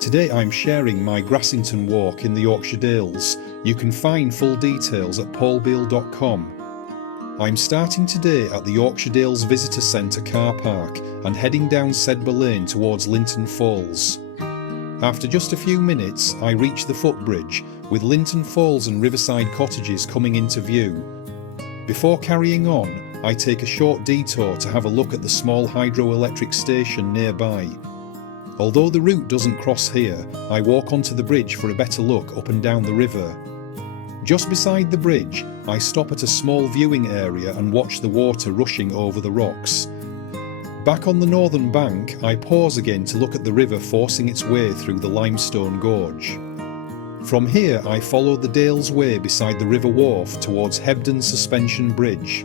Today I'm sharing my Grassington walk in the Yorkshire Dales. You can find full details at paulbeale.com. I'm starting today at the Yorkshire Dales Visitor Centre car park and heading down Sedbergh Lane towards Linton Falls. After just a few minutes I reach the footbridge, with Linton Falls and riverside cottages coming into view. Before carrying on, I take a short detour to have a look at the small hydroelectric station nearby. Although the route doesn't cross here, I walk onto the bridge for a better look up and down the river. Just beside the bridge, I stop at a small viewing area and watch the water rushing over the rocks. Back on the northern bank, I pause again to look at the river forcing its way through the limestone gorge. From here I follow the Dales Way beside the river wharf towards Hebden Suspension Bridge.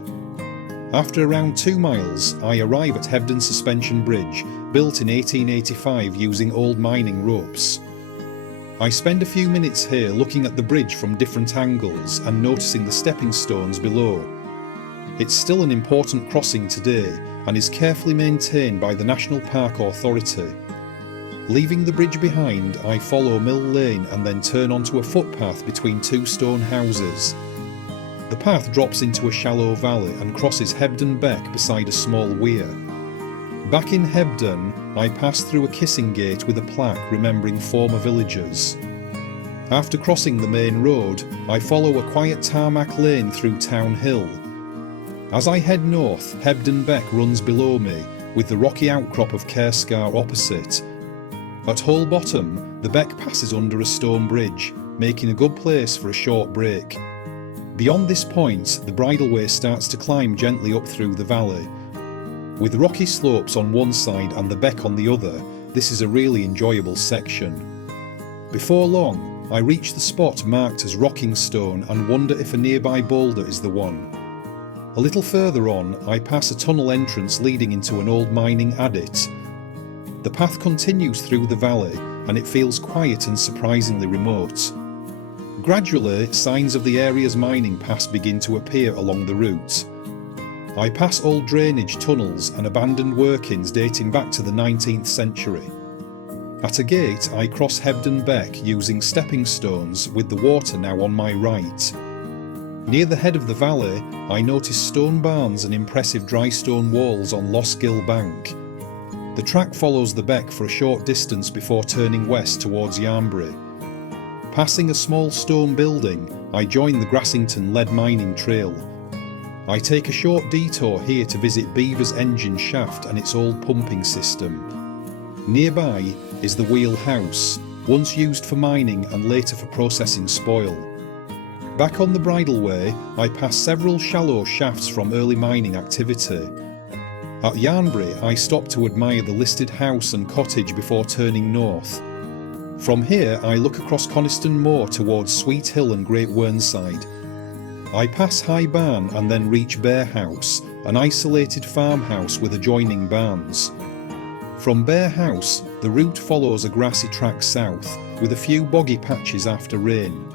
After around 2 miles, I arrive at Hebden Suspension Bridge, built in 1885 using old mining ropes. I spend a few minutes here looking at the bridge from different angles and noticing the stepping stones below. It's still an important crossing today and is carefully maintained by the National Park Authority. Leaving the bridge behind, I follow Mill Lane and then turn onto a footpath between 2 stone houses. The path drops into a shallow valley and crosses Hebden Beck beside a small weir. Back in Hebden, I pass through a kissing gate with a plaque remembering former villagers. After crossing the main road, I follow a quiet tarmac lane through Town Hill. As I head north, Hebden Beck runs below me, with the rocky outcrop of Carescar opposite. At Hole Bottom, the beck passes under a stone bridge, making a good place for a short break. Beyond this point, the bridleway starts to climb gently up through the valley. With rocky slopes on one side and the beck on the other, this is a really enjoyable section. Before long, I reach the spot marked as Rocking Stone and wonder if a nearby boulder is the one. A little further on, I pass a tunnel entrance leading into an old mining adit. The path continues through the valley, and it feels quiet and surprisingly remote. Gradually, signs of the area's mining past begin to appear along the route. I pass old drainage tunnels and abandoned workings dating back to the 19th century. At a gate, I cross Hebden Beck using stepping stones, with the water now on my right. Near the head of the valley, I notice stone barns and impressive dry stone walls on Loss Gill Bank. The track follows the beck for a short distance before turning west towards Yarnbury. Passing a small stone building, I join the Grassington lead mining trail. I take a short detour here to visit Beaver's engine shaft and its old pumping system. Nearby is the wheel house, once used for mining and later for processing spoil. Back on the bridleway, I pass several shallow shafts from early mining activity. At Yarnbury, I stop to admire the listed house and cottage before turning north. From here, I look across Coniston Moor towards Sweet Hill and Great Whernside. I pass High Barn and then reach Bear House, an isolated farmhouse with adjoining barns. From Bear House, the route follows a grassy track south, with a few boggy patches after rain.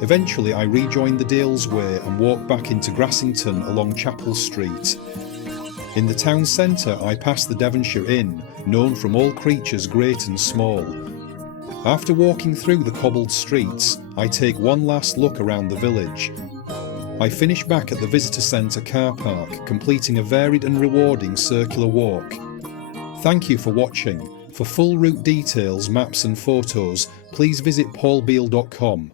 Eventually, I rejoin the Dales Way and walk back into Grassington along Chapel Street. In the town centre, I pass the Devonshire Inn, known from all creatures great and small. After walking through the cobbled streets, I take one last look around the village. I finish back at the visitor centre car park, completing a varied and rewarding circular walk. Thank you for watching. For full route details, maps and photos, please visit paulbeale.com.